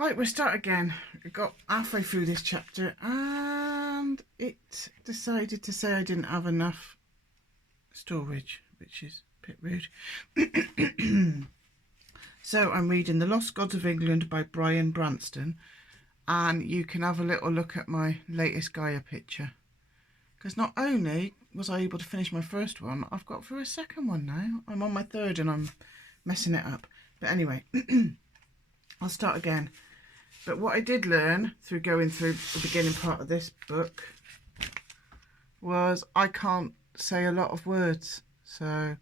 Right, we'll start again. We got halfway through this chapter and it decided to say I didn't have enough storage, which is a bit rude. So I'm reading The Lost Gods of England by Branston, and you can have a little look at my latest Gaia picture. Because not only was I able to finish my first one, I've got through a second one now. I'm on my third and I'm messing it up. But anyway, I'll start again. But what I did learn through going through the beginning part of this book was I can't say a lot of words. So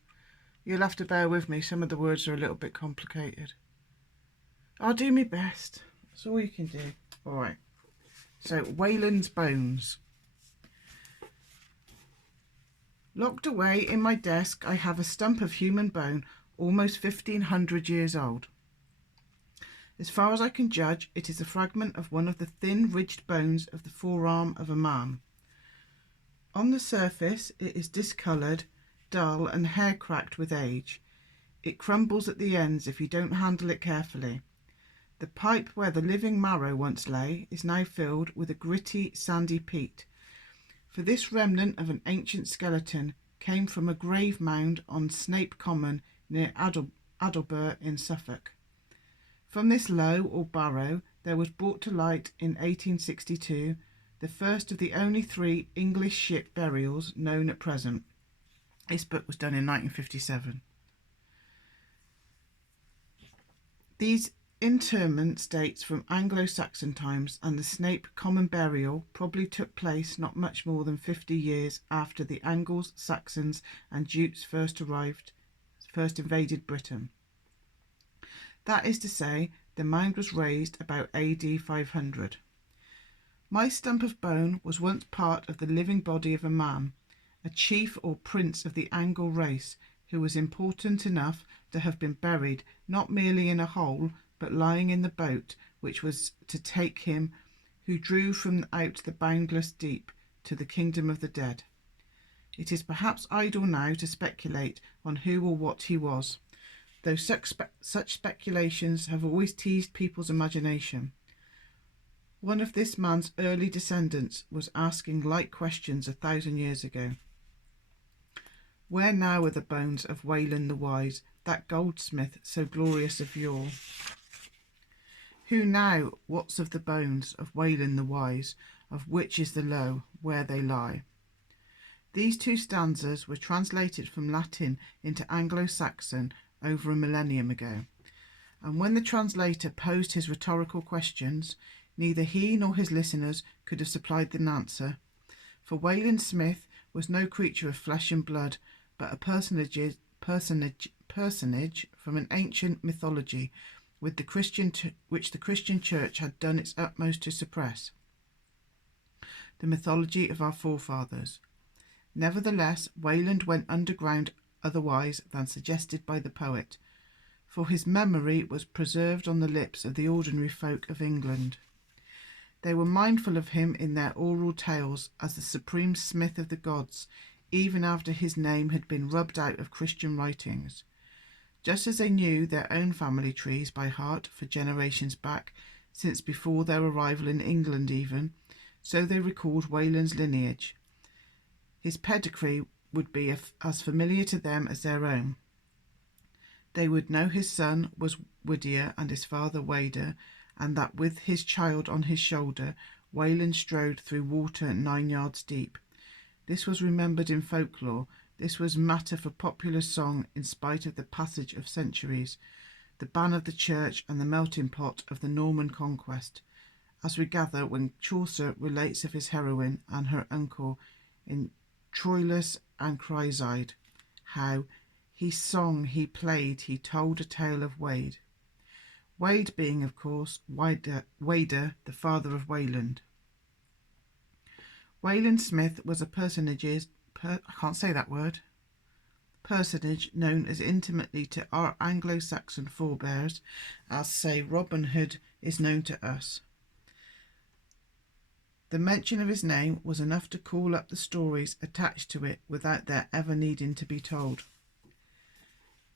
you'll have to bear with me. Some of the words are a little bit complicated. I'll do my best. That's all you can do. All right. So, Wayland's bones. Locked away in my desk, I have a stump of human bone almost 1,500 years old. As far as I can judge, it is a fragment of one of the thin, ridged bones of the forearm of a man. On the surface, it is discoloured, dull, and hair-cracked with age. It crumbles at the ends if you don't handle it carefully. The pipe where the living marrow once lay is now filled with a gritty, sandy peat. For this remnant of an ancient skeleton came from a grave mound on Snape Common near Adelbert in Suffolk. From this low or barrow there was brought to light in 1862 the first of the only 3 English ship burials known at present. This book was done in 1957. These interments dates from Anglo-Saxon times, and the Snape Common burial probably took place not much more than 50 years after the Angles, Saxons and Jutes first invaded Britain. That is to say, the mound was raised about AD 500. My stump of bone was once part of the living body of a man, a chief or prince of the Angle race, who was important enough to have been buried not merely in a hole, but lying in the boat which was to take him who drew from out the boundless deep to the kingdom of the dead. It is perhaps idle now to speculate on who or what he was, though such speculations have always teased people's imagination. One of this man's early descendants was asking like questions 1,000 years ago. Where now are the bones of Wayland the Wise, that goldsmith so glorious of yore? Who now, what's of the bones of Wayland the Wise, of which is the low, where they lie? These 2 stanzas were translated from Latin into Anglo-Saxon over a millennium ago, and when the translator posed his rhetorical questions, neither he nor his listeners could have supplied an answer, for Wayland Smith was no creature of flesh and blood, but a personage from an ancient mythology which the Christian Church had done its utmost to suppress, the mythology of our forefathers. Nevertheless, Wayland went underground otherwise than suggested by the poet, for his memory was preserved on the lips of the ordinary folk of England. They were mindful of him in their oral tales as the supreme smith of the gods, even after his name had been rubbed out of Christian writings. Just as they knew their own family trees by heart for generations back, since before their arrival in England even, so they recalled Wayland's lineage. His pedigree would be as familiar to them as their own. They would know his son was Whittier and his father Wader, and that with his child on his shoulder, Wayland strode through water 9 yards deep. This was remembered in folklore. This was matter for popular song in spite of the passage of centuries, the ban of the church and the melting pot of the Norman conquest, as we gather when Chaucer relates of his heroine and her uncle in Troilus and Chryside, how he song, he played, he told a tale of Wade. Wade being, of course, Wader, the father of Wayland. Wayland Smith was a personage known as intimately to our Anglo-Saxon forebears, as, say, Robin Hood is known to us. The mention of his name was enough to call up the stories attached to it without their ever needing to be told.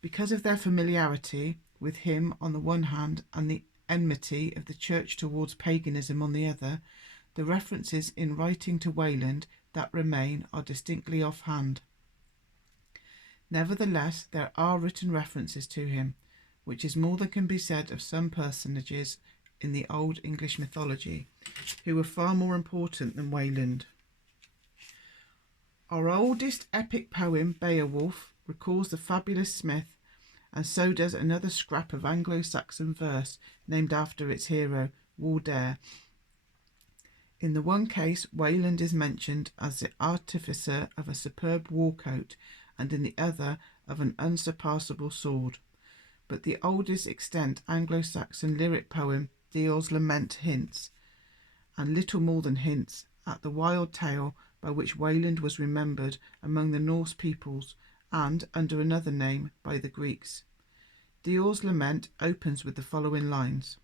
Because of their familiarity with him on the one hand and the enmity of the church towards paganism on the other, the references in writing to Wayland that remain are distinctly offhand. Nevertheless, there are written references to him, which is more than can be said of some personages in the Old English mythology, who were far more important than Wayland. Our oldest epic poem, Beowulf, recalls the fabulous smith, and so does another scrap of Anglo-Saxon verse named after its hero, Waldere. In the one case, Wayland is mentioned as the artificer of a superb war coat, and in the other of an unsurpassable sword. But the oldest extant Anglo-Saxon lyric poem, Deor's Lament, hints, and little more than hints, at the wild tale by which Wayland was remembered among the Norse peoples, and, under another name, by the Greeks. Deor's Lament opens with the following lines.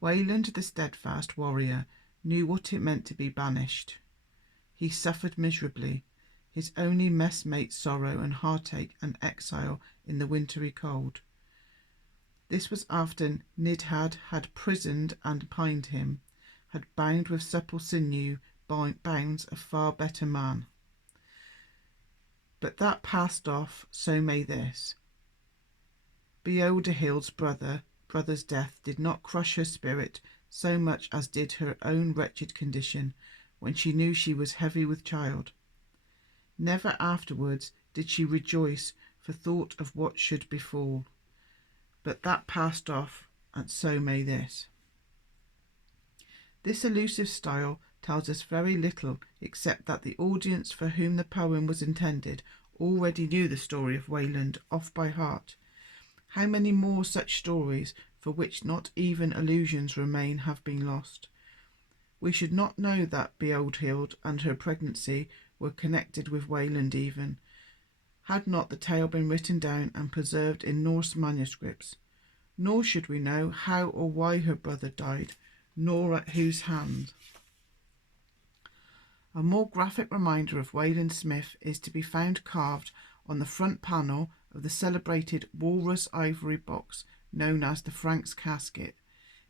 Wayland the steadfast warrior knew what it meant to be banished. He suffered miserably, his only messmate's sorrow and heartache and exile in the wintry cold. This was after Nidhad had prisoned and pined him, had bound with supple sinew bounds a far better man. But that passed off, so may this. Beodahild's brother's death did not crush her spirit so much as did her own wretched condition when she knew she was heavy with child. Never afterwards did she rejoice for thought of what should befall. But that passed off, and so may this. This elusive style tells us very little except that the audience for whom the poem was intended already knew the story of Wayland off by heart. How many more such stories, for which not even allusions remain, have been lost? We should not know that Beodhild and her pregnancy were connected with Wayland even, had not the tale been written down and preserved in Norse manuscripts. Nor should we know how or why her brother died, nor at whose hand. A more graphic reminder of Wayland Smith is to be found carved on the front panel of the celebrated walrus ivory box known as the Frank's Casket,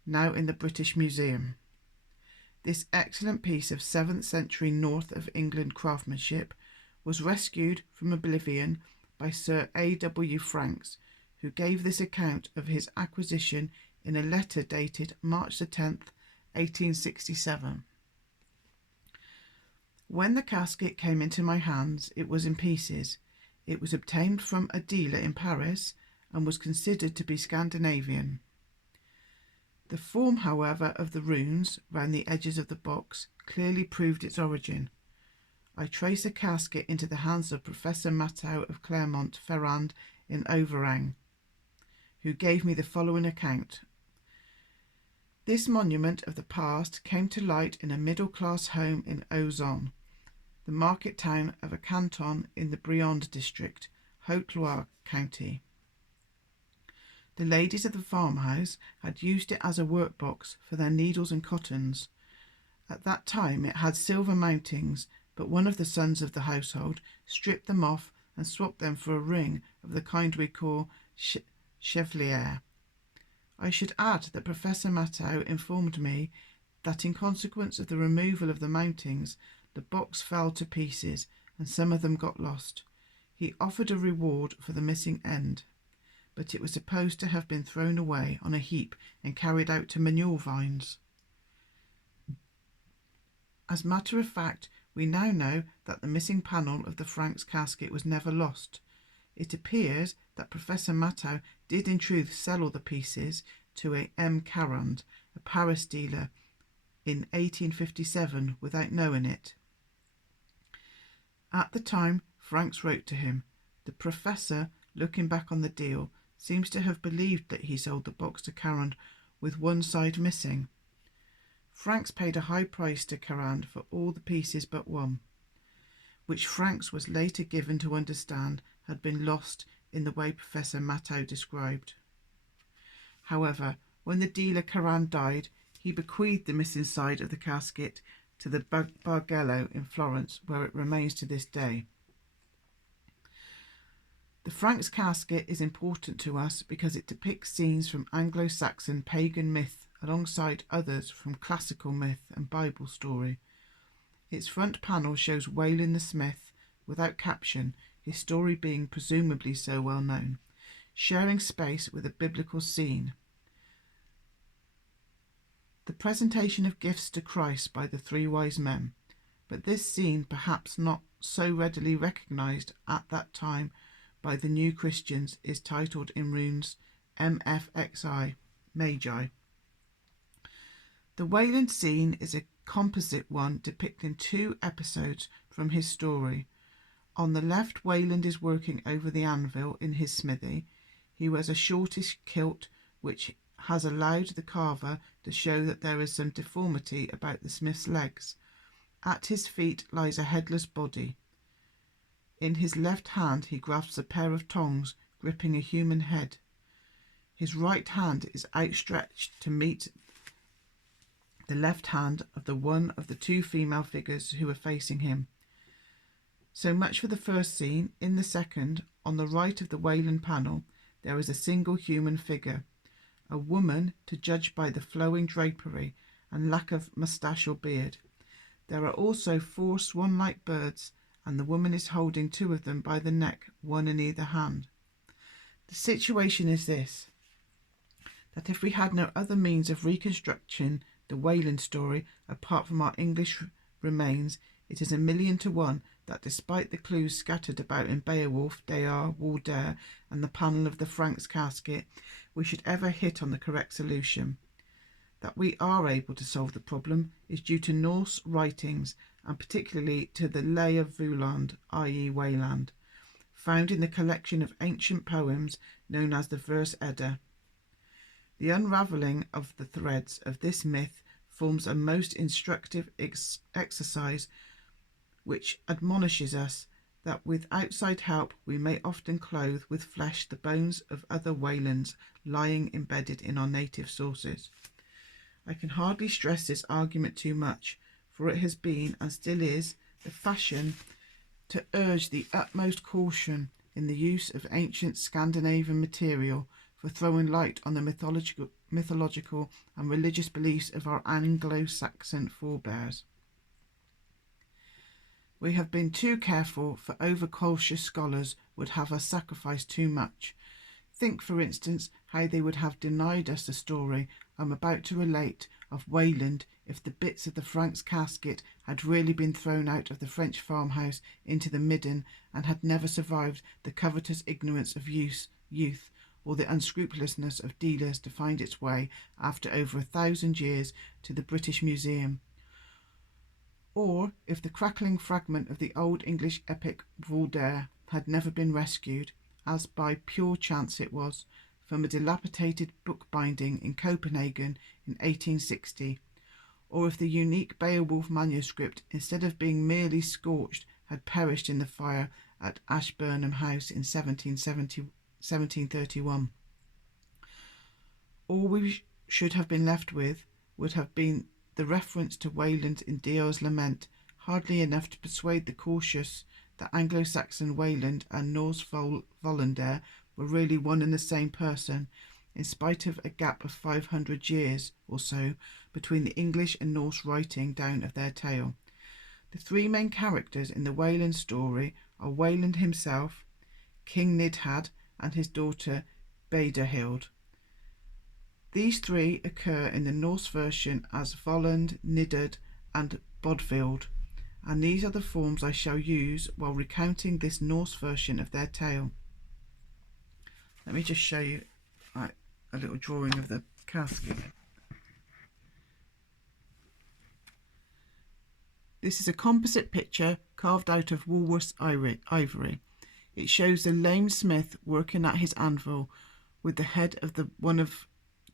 now in the British Museum. This excellent piece of 7th century north of England craftsmanship was rescued from oblivion by Sir A.W. Franks, who gave this account of his acquisition in a letter dated March the 10th, 1867. When the casket came into my hands, it was in pieces. It was obtained from a dealer in Paris and was considered to be Scandinavian. The form, however, of the runes round the edges of the box clearly proved its origin. I trace the casket into the hands of Professor Matthau of Clermont-Ferrand in Auvergne, who gave me the following account. This monument of the past came to light in a middle-class home in Auzon, the market town of a canton in the Briand district, Haute-Loire County. The ladies of the farmhouse had used it as a workbox for their needles and cottons. At that time it had silver mountings, but one of the sons of the household stripped them off and swapped them for a ring of the kind we call chevalier. I should add that Professor Matthau informed me that in consequence of the removal of the mountings, the box fell to pieces and some of them got lost. He offered a reward for the missing end, but it was supposed to have been thrown away on a heap and carried out to manure vines. As a matter of fact, we now know that the missing panel of the Frank's casket was never lost. It appears that Professor Matthau did in truth sell all the pieces to a M. Carand, a Paris dealer, in 1857 without knowing it. At the time, Franks wrote to him. The professor, looking back on the deal, seems to have believed that he sold the box to Carand with one side missing. Franks paid a high price to Carand for all the pieces but one, which Franks was later given to understand had been lost in the way Professor Matthau described. However, when the dealer Carand died, he bequeathed the missing side of the casket to the Bargello in Florence, where it remains to this day. The Franks casket is important to us because it depicts scenes from Anglo-Saxon pagan myth alongside others from classical myth and Bible story. Its front panel shows Wayland the smith, without caption, his story being presumably so well known, sharing space with a biblical scene. The presentation of gifts to Christ by the three wise men, but this scene perhaps not so readily recognised at that time by the new Christians is titled in runes MFXI, Magi. The Wayland scene is a composite one depicting two episodes from his story. On the left, Wayland is working over the anvil in his smithy. He wears a shortish kilt which has allowed the carver to show that there is some deformity about the smith's legs. At his feet lies a headless body. In his left hand he grasps a pair of tongs gripping a human head. His right hand is outstretched to meet the left hand of the one of the two female figures who are facing him. So much for the first scene. In the second, on the right of the Wayland panel, there is a single human figure, a woman to judge by the flowing drapery and lack of moustache or beard. There are also 4 swan-like birds, and the woman is holding 2 of them by the neck, one in either hand. The situation is this, that if we had no other means of reconstructing the Wayland story apart from our English remains, it is 1,000,000 to 1 that despite the clues scattered about in Beowulf, Dare, Waldere and the panel of the Franks casket, we should ever hit on the correct solution. That we are able to solve the problem is due to Norse writings, and particularly to the Lay of Vuland, i.e. Wayland, found in the collection of ancient poems known as the Verse Edda. The unravelling of the threads of this myth forms a most instructive exercise which admonishes us that with outside help we may often clothe with flesh the bones of other Waylands lying embedded in our native sources. I can hardly stress this argument too much, for it has been, and still is, the fashion to urge the utmost caution in the use of ancient Scandinavian material for throwing light on the mythological and religious beliefs of our Anglo-Saxon forebears. We have been too careful, for over-cautious scholars would have us sacrifice too much. Think, for instance, how they would have denied us the story I'm about to relate of Wayland if the bits of the Franks casket had really been thrown out of the French farmhouse into the midden and had never survived the covetous ignorance of youth, or the unscrupulousness of dealers to find its way, after over 1,000 years, to the British Museum. Or if the crackling fragment of the old English epic Waldere had never been rescued, as by pure chance it was, from a dilapidated bookbinding in Copenhagen in 1860, or if the unique Beowulf manuscript, instead of being merely scorched, had perished in the fire at Ashburnham House in 1731. All we should have been left with would have been the reference to Wayland in Dio's lament, hardly enough to persuade the cautious that Anglo-Saxon Wayland and Norse Volander were really one and the same person, in spite of a gap of 500 years or so between the English and Norse writing down of their tale. The 3 main characters in the Wayland story are Wayland himself, King Nidhad, and his daughter Badahild. These 3 occur in the Norse version as Voland, Nidad, and Bodvild, and these are the forms I shall use while recounting this Norse version of their tale. Let me just show you a little drawing of the casket. This is a composite picture carved out of Woolworth's ivory. It shows the lame smith working at his anvil with the head of one of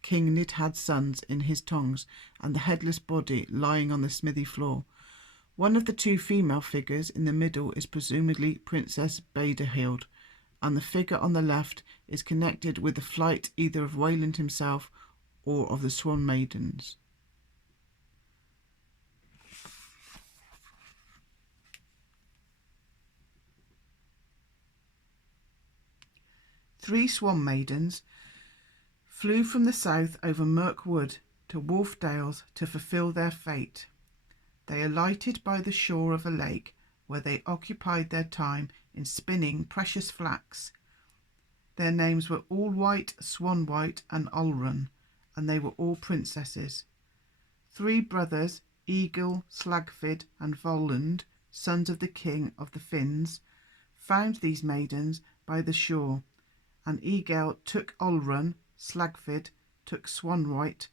King Nidhad's sons in his tongs and the headless body lying on the smithy floor. One of the 2 female figures in the middle is presumably Princess Badahild, and the figure on the left is connected with the flight either of Wayland himself or of the Swan Maidens. 3 swan maidens flew from the south over Mirkwood to Wharfdales to fulfil their fate. They alighted by the shore of a lake, where they occupied their time in spinning precious flax. Their names were Allwhite, Swanwhite, and Olrun, and they were all princesses. 3 brothers, Egil, Slagfid, and Voland, sons of the king of the Finns, found these maidens by the shore, and Egil took Olrun, Slagfid took Swanwhite,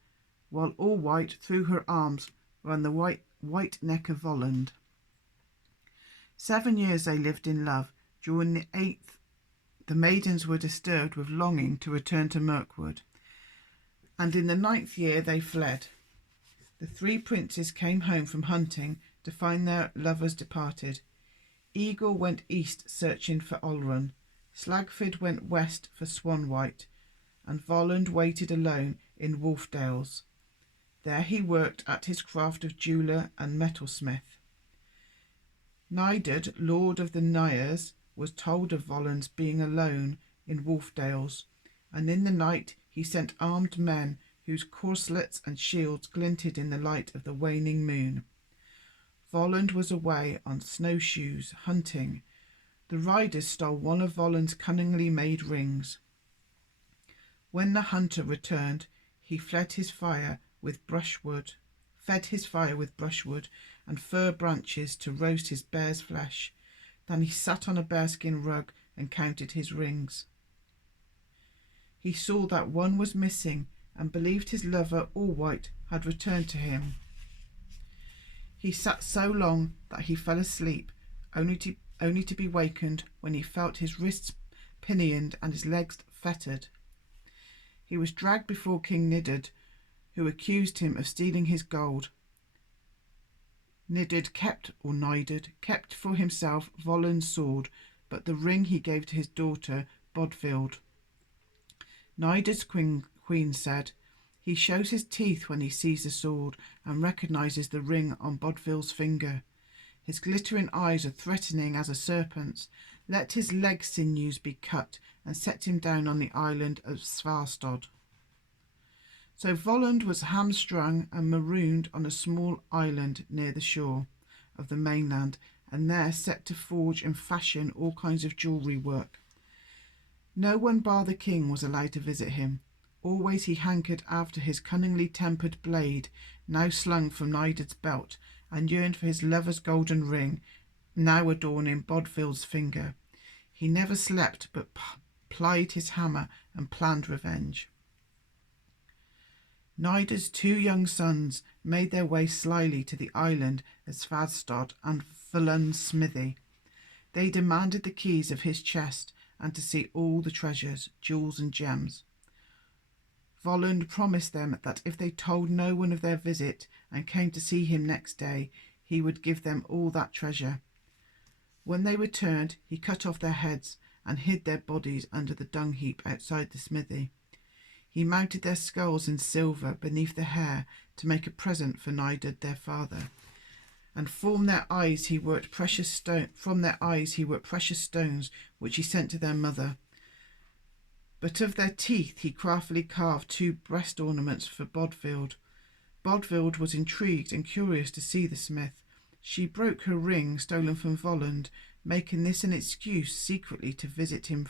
while Allwhite threw her arms round the white neck of Voland. 7 years they lived in love. During the 8th, the maidens were disturbed with longing to return to Mirkwood, and in the 9th year they fled. The 3 princes came home from hunting to find their lovers departed. Egil went east searching for Olrun, Slagfid went west for Swanwhite, and Voland waited alone in Wharfdales. There he worked at his craft of jeweller and metalsmith. Nidud, lord of the Nyers, was told of Voland's being alone in Wharfdales, and in the night he sent armed men whose corslets and shields glinted in the light of the waning moon. Voland was away on snowshoes hunting. The riders stole one of Voland's cunningly made rings. When the hunter returned, he fed his fire with brushwood and fir branches to roast his bear's flesh. Then he sat on a bearskin rug and counted his rings. He saw that one was missing and believed his lover Allwhite had returned to him. He sat so long that he fell asleep, only to be wakened when he felt his wrists pinioned and his legs fettered. He was dragged before King Nidud, who accused him of stealing his gold. Nidud kept for himself Voland's sword, but the ring he gave to his daughter Bodvild. Nidud's queen said, "He shows his teeth when he sees the sword and recognises the ring on Bodvild's finger. His glittering eyes are threatening as a serpent's. Let his leg sinews be cut and set him down on the island of Svarstad." So Voland was hamstrung and marooned on a small island near the shore of the mainland, and there set to forge and fashion all kinds of jewellery work. No one bar the king was allowed to visit him. Always he hankered after his cunningly tempered blade, now slung from Nidud's belt, and yearned for his lover's golden ring, now adorning Bodvild's finger. He never slept, but plied his hammer and planned revenge. Nidud's 2 young sons made their way slyly to the island of Svarstad and Voland's smithy. They demanded the keys of his chest and to see all the treasures, jewels and gems. Voland promised them that if they told no one of their visit and came to see him next day, he would give them all that treasure. When they returned, he cut off their heads and hid their bodies under the dung heap outside the smithy. He mounted their skulls in silver beneath the hair to make a present for Nidud their father, and from their eyes he worked precious stones which he sent to their mother. But of their teeth he craftily carved 2 breast ornaments for Bodvild. Bodvild was intrigued and curious to see the smith. She broke her ring stolen from Voland, making this an excuse secretly to visit him,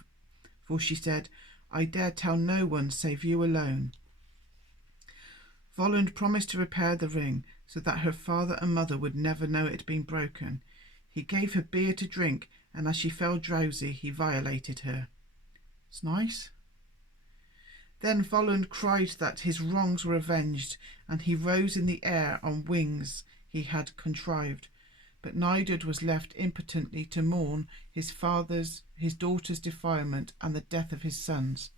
for she said, "I dare tell no one save you alone." Voland promised to repair the ring so that her father and mother would never know it had been broken. He gave her beer to drink, and as she fell drowsy, he violated her. It's nice. Then Voland cried that his wrongs were avenged, and he rose in the air on wings he had contrived. But Nidud was left impotently to mourn his daughter's defilement and the death of his sons.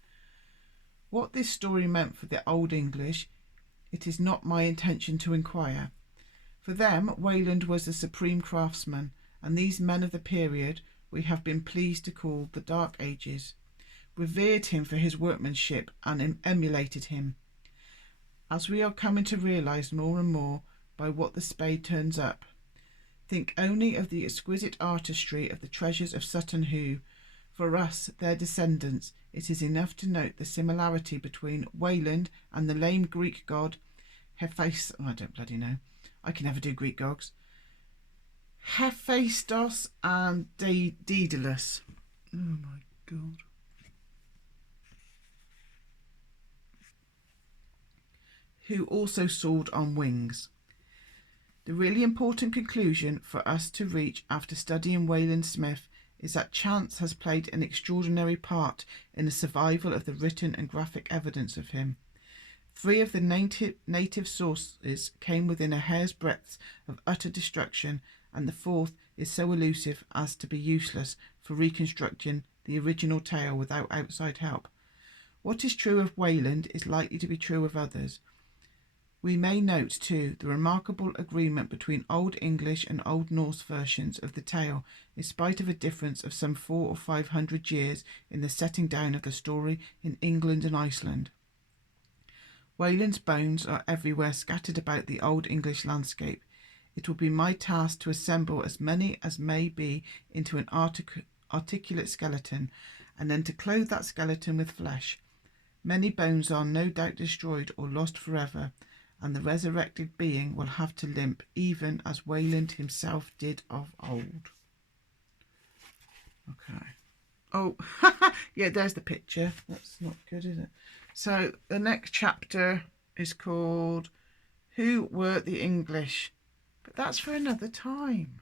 What this story meant for the Old English, it is not my intention to inquire. For them, Wayland was the supreme craftsman, and these men of the period we have been pleased to call the Dark Ages, revered him for his workmanship and emulated him, as we are coming to realise more and more by what the spade turns up. Think only of the exquisite artistry of the treasures of Sutton Hoo, For us, their descendants, it is enough to note the similarity between Wayland and the lame Greek god Hephaestus. I don't bloody know. I can never do Greek gods. Hephaestus and Daedalus. Oh my god. Who also soared on wings. The really important conclusion for us to reach after studying Wayland Smith is that chance has played an extraordinary part in the survival of the written and graphic evidence of him. 3 of the native sources came within a hair's breadth of utter destruction, and the 4th is so elusive as to be useless for reconstructing the original tale without outside help. What is true of Wayland is likely to be true of others. We may note, too, the remarkable agreement between Old English and Old Norse versions of the tale, in spite of a difference of some 400 or 500 years in the setting down of the story in England and Iceland. Wayland's bones are everywhere scattered about the Old English landscape. It will be my task to assemble as many as may be into an articulate skeleton, and then to clothe that skeleton with flesh. Many bones are no doubt destroyed or lost forever, and the resurrected being will have to limp, even as Wayland himself did of old. Okay. Oh, yeah, there's the picture. That's not good, is it? So the next chapter is called Who Were the English? But that's for another time.